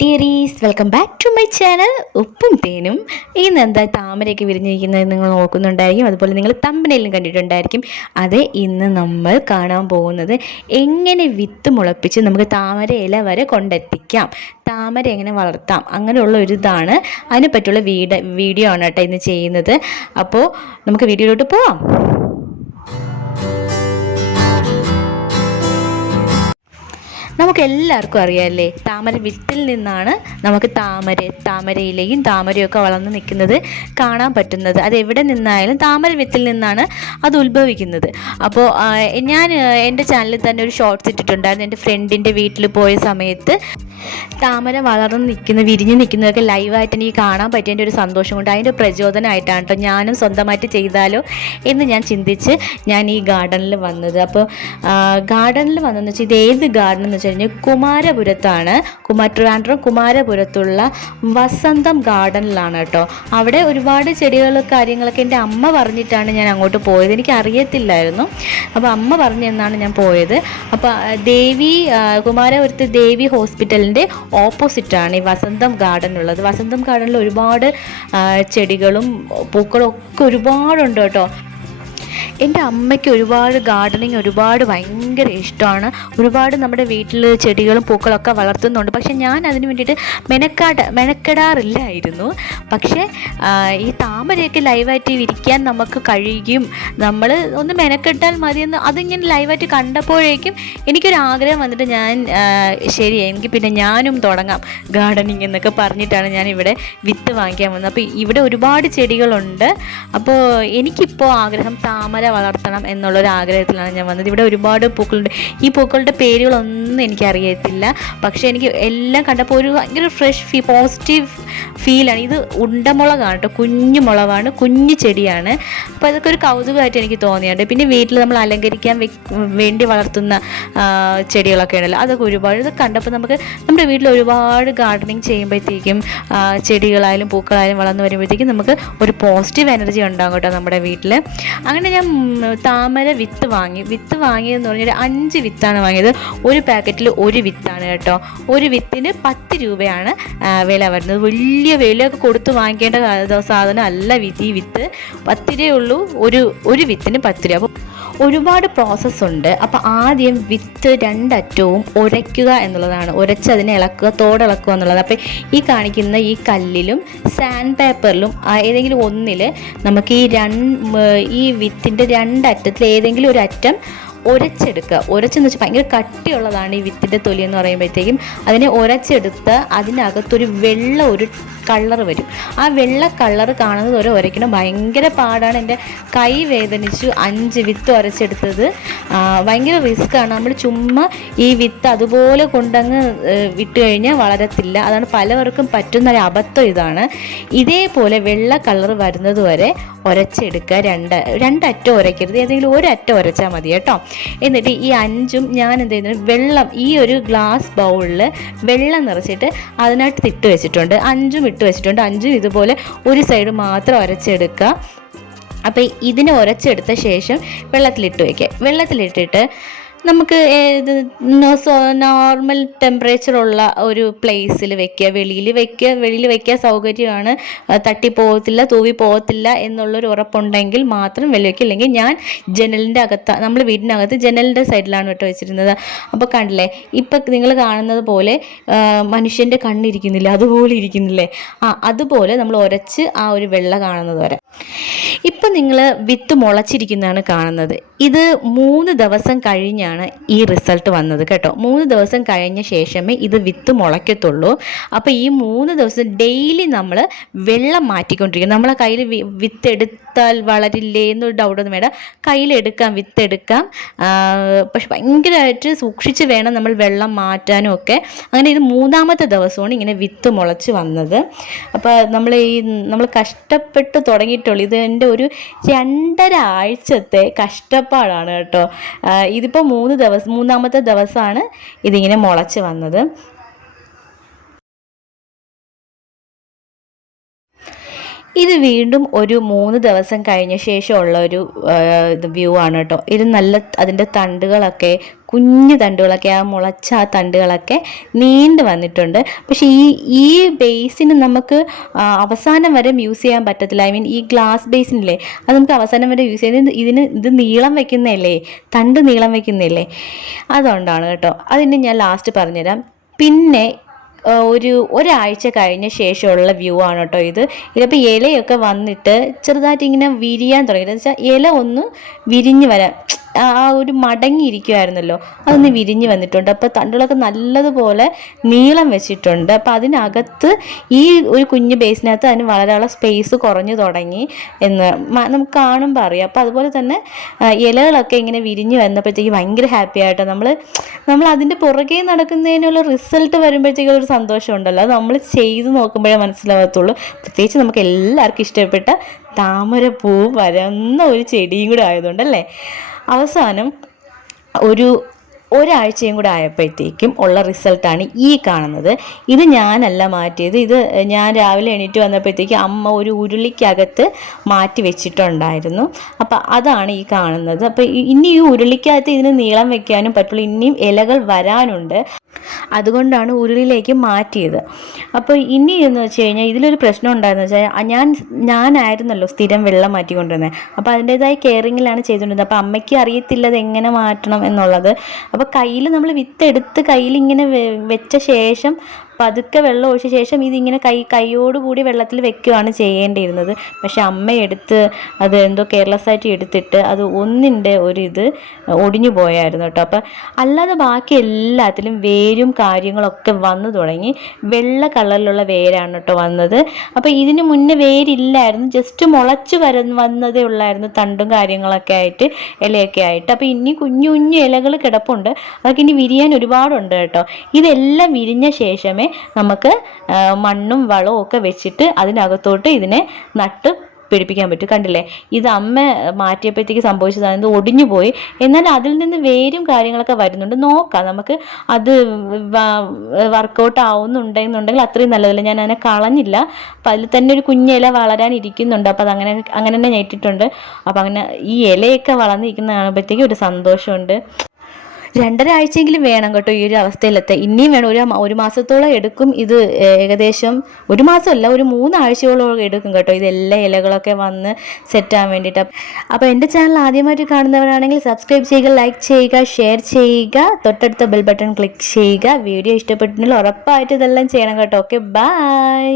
Dearies welcome back to my channel ഉപ്പും തേനും. ഇന്ന് എന്താ താമരയൊക്കെ വിരിഞ്ഞിരിക്കുന്നത് നിങ്ങൾ നോക്കുന്നുണ്ടായിരിക്കും. അതുപോലെ നിങ്ങൾ തമ്പനയിലും കണ്ടിട്ടുണ്ടായിരിക്കും. അതെ ഇന്ന് നമ്മൾ കാണാൻ പോകുന്നത് എങ്ങനെ വിത്ത് മുളപ്പിച്ച് നമുക്ക് താമര ഇല വരെ കൊണ്ടെത്തിക്കാം. താമര എങ്ങനെ വളർത്താം. അങ്ങനെയുള്ള ഒരു ഇതാണ് അതിനെ പറ്റിയുള്ള വീഡിയോ ആണ് കേട്ടോ ഇന്ന് ചെയ്യുന്നത്. അപ്പോൾ നമുക്ക് വീഡിയോയിലോട്ട് പോവാം. നമുക്ക് എല്ലാവർക്കും അറിയാമല്ലേ താമര വിത്തിൽ നിന്നാണ് നമുക്ക് താമര താമരയിലയും താമരയൊക്കെ വളർന്നു നിൽക്കുന്നത് കാണാൻ പറ്റുന്നത്. അത് എവിടെ നിന്നായാലും താമര വിത്തിൽ നിന്നാണ് അത് ഉത്ഭവിക്കുന്നത്. അപ്പോൾ ഞാൻ എന്റെ ചാനലിൽ തന്നെ ഒരു ഷോർട്സ് ഇട്ടിട്ടുണ്ടായിരുന്നു. എന്റെ ഫ്രണ്ടിന്റെ വീട്ടിൽ പോയ സമയത്ത് താമര വളർന്ന് നിൽക്കുന്ന വിരിഞ്ഞ് നിൽക്കുന്നതൊക്കെ ലൈവായിട്ട് എനിക്ക് കാണാൻ പറ്റിയതിന്റെ ഒരു സന്തോഷം കൊണ്ട് അതിന്റെ പ്രചോദനമായിട്ടാണ് കേട്ടോ ഞാനും സ്വന്തമായിട്ട് ചെയ്താലോ എന്ന് ഞാൻ ചിന്തിച്ച് ഞാൻ ഈ ഗാർഡനിൽ വന്നത്. അപ്പോൾ ഗാർഡനിൽ വന്നതെന്ന് വെച്ചാൽ ഇത് ഏത് ഗാർഡൻ എന്ന് വെച്ച് കുമാരപുരത്താണ്. കുമാർ ട്രിവാൻഡ്രം കുമാരപുരത്തുള്ള വസന്തം ഗാർഡനിലാണ് കേട്ടോ. അവിടെ ഒരുപാട് ചെടികൾ കാര്യങ്ങളൊക്കെ എന്റെ അമ്മ പറഞ്ഞിട്ടാണ് ഞാൻ അങ്ങോട്ട് പോയത്. എനിക്ക് അറിയത്തില്ലായിരുന്നു അപ്പോൾ അമ്മ പറഞ്ഞു എന്നാണ് ഞാൻ പോയത്. അപ്പോൾ ദേവി കുമാരപുരത്ത് ദേവി ഹോസ്പിറ്റലിന്റെ ഓപ്പോസിറ്റാണ് ഈ വസന്തം ഗാർഡൻ ഉള്ളത് വസന്തം ഗാർഡനിൽ ഒരുപാട് ചെടികളും പൂക്കളും ഒക്കെ ഒരുപാടുണ്ട് കേട്ടോ. എന്റെ അമ്മയ്ക്ക് ഒരുപാട് ഗാർഡനിങ് ഒരുപാട് ഭയങ്കര ഇഷ്ടമാണ്. ഒരുപാട് നമ്മുടെ വീട്ടിൽ ചെടികളും പൂക്കളൊക്കെ വളർത്തുന്നുണ്ട്. പക്ഷേ ഞാൻ അതിന് വേണ്ടിയിട്ട് മെനക്കാട് മെനക്കെടാറില്ലായിരുന്നു. പക്ഷേ ഈ താമരയൊക്കെ ലൈവായിട്ട് വിരിക്കാൻ നമുക്ക് കഴിയും. നമ്മൾ ഒന്ന് മെനക്കെട്ടാൽ മതിയെന്ന് അതിങ്ങനെ ലൈവായിട്ട് കണ്ടപ്പോഴേക്കും എനിക്കൊരു ആഗ്രഹം വന്നിട്ട് ഞാൻ ശരി എനിക്ക് പിന്നെ ഞാനും തുടങ്ങാം ഗാർഡനിങ് എന്നൊക്കെ പറഞ്ഞിട്ടാണ് ഞാൻ ഇവിടെ വിത്ത് വാങ്ങിക്കാൻ വന്നത്. അപ്പോൾ ഇവിടെ ഒരുപാട് ചെടികളുണ്ട്. അപ്പോൾ എനിക്കിപ്പോൾ ആഗ്രഹം താമര വളർത്തണം എന്നുള്ളൊരു ആഗ്രഹത്തിലാണ് ഞാൻ വന്നത്. ഇവിടെ ഒരുപാട് പൂക്കളുണ്ട്. ഈ പൂക്കളുടെ പേരുകളൊന്നും എനിക്കറിയത്തില്ല. പക്ഷേ എനിക്ക് എല്ലാം കണ്ടപ്പോൾ ഒരു ഭയങ്കര ഫ്രഷ് ഫീ പോസിറ്റീവ് ഫീലാണ് ഇത് ഉണ്ടമുളകാണ് കേട്ടോ. കുഞ്ഞു മുളകാണ് കുഞ്ഞു ചെടിയാണ്. അപ്പോൾ അതൊക്കെ ഒരു കൗതുകമായിട്ട് എനിക്ക് തോന്നിയുണ്ട് പിന്നെ വീട്ടിൽ നമ്മൾ അലങ്കരിക്കാൻ വേണ്ടി വളർത്തുന്ന ചെടികളൊക്കെ ഉണ്ടല്ലോ. അതൊക്കെ ഒരുപാട് ഇത് കണ്ടപ്പോൾ നമുക്ക് നമ്മുടെ വീട്ടിൽ ഒരുപാട് ഗാർഡനിങ് ചെയ്യുമ്പോഴത്തേക്കും ചെടികളായാലും പൂക്കളായാലും വളർന്നു വരുമ്പോഴത്തേക്കും നമുക്ക് ഒരു പോസിറ്റീവ് എനർജി ഉണ്ടാകും കേട്ടോ നമ്മുടെ വീട്ടിൽ അങ്ങനെ ഞാൻ താമര വിത്ത് വാങ്ങി. വിത്ത് വാങ്ങിയതെന്ന് പറഞ്ഞാൽ അഞ്ച് വിത്താണ് വാങ്ങിയത്. ഒരു പാക്കറ്റിൽ ഒരു വിത്താണ് കേട്ടോ. ഒരു വിത്തിന് പത്ത് രൂപയാണ് വില വരുന്നത്. വലിയ വിലയൊക്കെ കൊടുത്ത് വാങ്ങിക്കേണ്ട സാധനം അല്ല ഈ വിത്ത് പത്ത് രൂപയേ ഉള്ളൂ. ഒരു ഒരു വിത്തിന് പത്ത് രൂപ. അപ്പോൾ ഒരുപാട് പ്രോസസ്സ് ഉണ്ട്. അപ്പോൾ ആദ്യം വിത്ത് രണ്ടറ്റവും ഉരയ്ക്കുക എന്നുള്ളതാണ്. ഉരച്ച് അതിനെ ഇളക്കുക തോടിളക്കുക എന്നുള്ളത്. അപ്പോൾ ഈ കാണിക്കുന്ന ഈ കല്ലിലും സാൻഡ് പേപ്പറിലും ഏതെങ്കിലും ഒന്നിൽ നമുക്ക് ഈ രണ്ട് ഈ വിത്തിന്റെ രണ്ടറ്റത്തിൽ ഏതെങ്കിലും ഒരു അറ്റം ഉരച്ചെടുക്കുക ഉരച്ചെന്ന് വെച്ചാൽ ഭയങ്കര കട്ടിയുള്ളതാണ് ഈ വിത്തിന്റെ തൊലി എന്ന് പറയുമ്പോഴത്തേക്കും. അതിനെ ഉരച്ചെടുത്ത് അതിനകത്തൊരു വെള്ള ഒരു കളർ വരും. ആ വെള്ള കളർ കാണുന്നത് വരെ ഉരയ്ക്കണം ഭയങ്കര പാടാണ്. എന്റെ കൈ വേദനിച്ചു അഞ്ച് വിത്ത് ഉരച്ചെടുത്തത് ഭയങ്കര റിസ്ക്കാണ് നമ്മൾ ചുമ്മാ ഈ വിത്ത് അതുപോലെ കൊണ്ടങ്ങ് വിട്ട് കഴിഞ്ഞാൽ വളരത്തില്ല. അതാണ് പലവർക്കും പറ്റുന്ന ഒരു അബദ്ധം ഇതാണ്. ഇതേപോലെ വെള്ള കളർ വരുന്നത് വരെ ഉരച്ചെടുക്കുക രണ്ട് രണ്ടറ്റം ഉരയ്ക്കരുത് ഏതെങ്കിലും ഒരറ്റം ഉരച്ചാൽ മതി കേട്ടോ. എന്നിട്ട് ഈ അഞ്ചും ഞാൻ എന്ത് ചെയ്യുന്നത് വെള്ളം ഈ ഒരു ഗ്ലാസ് ബൗളിൽ വെള്ളം നിറച്ചിട്ട് അതിനകത്ത് ഇട്ട് വെച്ചിട്ടുണ്ട്. അഞ്ചും ഇട്ട് വെച്ചിട്ടുണ്ട്. അഞ്ചും ഇതുപോലെ ഒരു സൈഡ് മാത്രം അരച്ചെടുക്കുക. അപ്പോൾ ഇതിനെ ഉരച്ചെടുത്ത ശേഷം വെള്ളത്തിലിട്ട് വയ്ക്കുക വെള്ളത്തിലിട്ടിട്ട് നമുക്ക് നോർമൽ ടെമ്പറേച്ചറുള്ള ഒരു പ്ലേസിൽ വെക്കുക വെളിയിൽ വെക്കുക വെളിയിൽ വെക്കുക സൗകര്യമാണ്. തട്ടി പോകത്തില്ല തൂവി പോകത്തില്ല എന്നുള്ളൊരു ഉറപ്പുണ്ടെങ്കിൽ മാത്രം വെളി വയ്ക്കുക ഇല്ലെങ്കിൽ ഞാൻ ജനലിന്റെ അകത്ത് നമ്മൾ വീടിനകത്ത് ജനലിന്റെ സൈഡിലാണ് കേട്ടോ വെച്ചിരുന്നത്. അപ്പോൾ കണ്ടില്ലേ ഇപ്പം നിങ്ങൾ കാണുന്നത് പോലെ മനുഷ്യന്റെ കണ്ണിരിക്കുന്നില്ല അതുപോലെ ഇരിക്കുന്നില്ലേ? ആ അതുപോലെ നമ്മൾ ഉരച്ച് ആ ഒരു വെള്ള കാണുന്നത് വരെ. ഇപ്പം നിങ്ങൾ വിത്ത് മുളച്ചിരിക്കുന്നതാണ് കാണുന്നത്. ഇത് മൂന്ന് ദിവസം കഴിഞ്ഞാണ് ഈ റിസൾട്ട് വന്നത് കേട്ടോ. മൂന്ന് ദിവസം കഴിഞ്ഞ ശേഷമേ ഇത് വിത്ത് മുളയ്ക്കത്തുള്ളൂ. അപ്പോൾ ഈ മൂന്ന് ദിവസം ഡെയിലി നമ്മൾ വെള്ളം മാറ്റിക്കൊണ്ടിരിക്കും. നമ്മളെ കയ്യിൽ വിത്ത് എടുത്താൽ വളരില്ലേ എന്നൊരു ഡൗട്ടൊന്നും വേണ്ട. കയ്യിലെടുക്കാം വിത്ത് എടുക്കാം പക്ഷെ ഭയങ്കരമായിട്ട് സൂക്ഷിച്ച് വേണം നമ്മൾ വെള്ളം മാറ്റാനും ഒക്കെ അങ്ങനെ ഇത് മൂന്നാമത്തെ ദിവസമാണ് ഇങ്ങനെ വിത്ത് മുളച്ച് വന്നത്. അപ്പോൾ നമ്മൾ ഈ നമ്മൾ കഷ്ടപ്പെട്ട് തുടങ്ങിയിട്ടുള്ളൂ ഇത് എന്റെ ഒരു രണ്ടര ആഴ്ചത്തെ കഷ്ടപ്പാടാണ് കേട്ടോ. ഇതിപ്പോൾ മൂന്ന് ദിവസം മൂന്നാമത്തെ ദിവസമാണ് ഇതിങ്ങനെ മുളച്ച് വന്നത്. ഇത് വീണ്ടും ഒരു മൂന്ന് ദിവസം കഴിഞ്ഞ ശേഷമുള്ള ഒരു വ്യൂ ആണ് കേട്ടോ ഇത് നല്ല അതിന്റെ തണ്ടുകളൊക്കെ കുഞ്ഞു തണ്ടുകളൊക്കെ ആ മുളച്ച ആ തണ്ടുകളൊക്കെ നീണ്ടു വന്നിട്ടുണ്ട്. പക്ഷേ ഈ ഈ ബേസിന് നമുക്ക് അവസാനം വരെ യൂസ് ചെയ്യാൻ പറ്റത്തില്ല. ഐ മീൻ ഈ ഗ്ലാസ് ബേസിനില്ലേ അത് നമുക്ക് അവസാനം വരെ യൂസ് ചെയ്യാൻ ഇതിന് ഇത് നീളം വെക്കുന്നതല്ലേ? തണ്ട് നീളം വെക്കുന്നതല്ലേ? അതുകൊണ്ടാണ് കേട്ടോ അതിന് ഞാൻ ലാസ്റ്റ് പറഞ്ഞുതരാം. പിന്നെ ഒരു ഒരാഴ്ച കഴിഞ്ഞ ശേഷമുള്ള വ്യൂ ആണ് കേട്ടോ ഇത്. ഇതിപ്പോൾ ഇലയൊക്കെ വന്നിട്ട് ചെറുതായിട്ട് ഇങ്ങനെ വിരിയാൻ തുടങ്ങി. എന്ന് വെച്ചാൽ ഇല ഒന്ന് വിരിഞ്ഞ് വരാൻ ആ ഒരു മടങ്ങിയിരിക്കുമായിരുന്നല്ലോ അതൊന്ന് വിരിഞ്ഞ് വന്നിട്ടുണ്ട്. അപ്പോൾ തണ്ടുകളൊക്കെ നല്ലതുപോലെ നീളം വെച്ചിട്ടുണ്ട്. അപ്പോൾ അതിനകത്ത് ഈ ഒരു കുഞ്ഞു ബേസിനകത്ത് അതിന് വളരെയുള്ള സ്പേസ് കുറഞ്ഞു തുടങ്ങി എന്ന് നമുക്ക് കാണുമ്പോൾ അറിയാം. അപ്പോൾ അതുപോലെ തന്നെ ഇലകളൊക്കെ ഇങ്ങനെ വിരിഞ്ഞ് വന്നപ്പോഴത്തേക്ക് ഭയങ്കര ഹാപ്പി ആയിട്ട്. നമ്മൾ നമ്മൾ അതിന്റെ പുറകെ നടക്കുന്നതിനുള്ള റിസൾട്ട് വരുമ്പോഴത്തേക്കും ഒരു സന്തോഷമുണ്ടല്ലോ. അത് നമ്മൾ ചെയ്ത് നോക്കുമ്പോഴേ മനസ്സിലാകത്തുള്ളൂ പ്രത്യേകിച്ച് നമുക്ക് എല്ലാവർക്കും ഇഷ്ടപ്പെട്ട താമരപ്പൂ വരുന്ന ഒരു ചെടിയും കൂടെ ആയതുകൊണ്ടല്ലേ? അവസാനം ഒരു ഒരാഴ്ചയും കൂടെ ആയപ്പോഴത്തേക്കും ഉള്ള റിസൾട്ടാണ് ഈ കാണുന്നത്. ഇത് ഞാനല്ല മാറ്റിയത്. ഇത് ഞാൻ രാവിലെ എണീറ്റ് വന്നപ്പോഴത്തേക്ക് അമ്മ ഒരു ഉരുളിക്കകത്ത് മാറ്റി വെച്ചിട്ടുണ്ടായിരുന്നു. അപ്പോൾ അതാണ് ഈ കാണുന്നത്. അപ്പോൾ ഇനി ഈ ഉരുളിക്കകത്ത് ഇതിന് നീളം വെക്കാനും പറ്റുള്ളൂ. ഇനിയും ഇലകൾ വരാനുണ്ട്. അതുകൊണ്ടാണ് ഉരുളിയിലേക്ക് മാറ്റിയത്. അപ്പോൾ ഇനി എന്ന് വെച്ച് കഴിഞ്ഞാൽ ഇതിലൊരു പ്രശ്നം ഉണ്ടായിരുന്നു വെച്ചാൽ ഞാൻ ഞാനായിരുന്നല്ലോ സ്ഥിരം വെള്ളം മാറ്റിക്കൊണ്ടിരുന്നത്. അപ്പോൾ അതിന്റേതായ കെയറിങ്ങിലാണ് ചെയ്തുകൊണ്ടിരുന്നത്. അപ്പോൾ അമ്മയ്ക്ക് അറിയത്തില്ല അത് എങ്ങനെ മാറ്റണം എന്നുള്ളത്. അപ്പോൾ കയ്യിൽ നമ്മൾ വിത്തെടുത്ത് കയ്യിൽ ഇങ്ങനെ വെച്ച ശേഷം പതുക്കെ വെള്ളം ഒഴിച്ച ശേഷം ഇതിങ്ങനെ കൈ കൈയോടുകൂടി വെള്ളത്തിൽ വെക്കുകയാണ് ചെയ്യേണ്ടിയിരുന്നത്. പക്ഷെ അമ്മ എടുത്ത് അത് എന്തോ കെയർലെസ് ആയിട്ട് എടുത്തിട്ട് അത് ഒന്നിന്റെ ഒരു ഇത് ഒടിഞ്ഞു പോയായിരുന്നു കേട്ടോ. അപ്പം അല്ലാതെ ബാക്കി എല്ലാത്തിലും വേരും കാര്യങ്ങളൊക്കെ വന്നു തുടങ്ങി. വെള്ള കളറിലുള്ള വേരാണ് കേട്ടോ വന്നത്. അപ്പോൾ ഇതിന് മുന്നേ വേരില്ലായിരുന്നു. ജസ്റ്റ് മുളച്ച് വര വന്നതേ ഉള്ളായിരുന്നു തണ്ടും കാര്യങ്ങളൊക്കെ ആയിട്ട് ഇലയൊക്കെ ആയിട്ട്. അപ്പോൾ ഇനി കുഞ്ഞു കുഞ്ഞു ഇലകൾ കിടപ്പുണ്ട്. അതൊക്കെ ഇനി വിരിയാൻ ഒരുപാടുണ്ട് കേട്ടോ. ഇതെല്ലാം വിരിഞ്ഞ ശേഷമേ നമുക്ക് മണ്ണും വളവും ഒക്കെ വെച്ചിട്ട് അതിനകത്തോട്ട് ഇതിനെ നട്ട് പിടിപ്പിക്കാൻ പറ്റും. കണ്ടില്ലേ? ഇത് അമ്മ മാറ്റിയപ്പോഴത്തേക്ക് സംഭവിച്ചതാണ് ഇത് ഒടിഞ്ഞു പോയി എന്നാൽ അതിൽ നിന്ന് വേരും കാര്യങ്ങളൊക്കെ വരുന്നുണ്ട്. നോക്കാം. നമുക്ക് അത് വർക്കൗട്ട് ആവുന്നുണ്ടെന്നുണ്ടെങ്കിൽ അത്രയും നല്ലതല്ല. ഞാൻ അതിനെ കളഞ്ഞില്ല. അപ്പം അതിൽ തന്നെ ഒരു കുഞ്ഞില വളരാനിരിക്കുന്നുണ്ട് അപ്പം അതങ്ങനെ അങ്ങനെ തന്നെ ഞെട്ടിട്ടുണ്ട് അപ്പം അങ്ങനെ ഈ ഇലയൊക്കെ വളർന്നിരിക്കുന്ന കാണുമ്പോഴത്തേക്കും ഒരു സന്തോഷമുണ്ട്. രണ്ടര ആഴ്ചയെങ്കിലും വേണം കേട്ടോ ഈ ഒരു അവസ്ഥയിലെത്താൻ. ഇനിയും വേണം. ഒരു ഒരു മാസത്തോളം എടുക്കും ഇത് ഏകദേശം ഒരു മാസമല്ല ഒരു മൂന്നാഴ്ചയോളം എടുക്കും കേട്ടോ. ഇത് എല്ലാ ഇലകളൊക്കെ വന്ന് സെറ്റാൻ വേണ്ടിയിട്ട്. അപ്പോൾ എന്റെ ചാനൽ ആദ്യമായിട്ട് കാണുന്നവരാണെങ്കിൽ സബ്സ്ക്രൈബ് ചെയ്യുക ലൈക്ക് ചെയ്യുക ഷെയർ ചെയ്യുക തൊട്ടടുത്ത ബെൽ ബട്ടൺ ക്ലിക്ക് ചെയ്യുക. വീഡിയോ ഇഷ്ടപ്പെട്ടിട്ടുണ്ടെങ്കിൽ ഉറപ്പായിട്ട് ഇതെല്ലാം ചെയ്യണം കേട്ടോ. Okay bye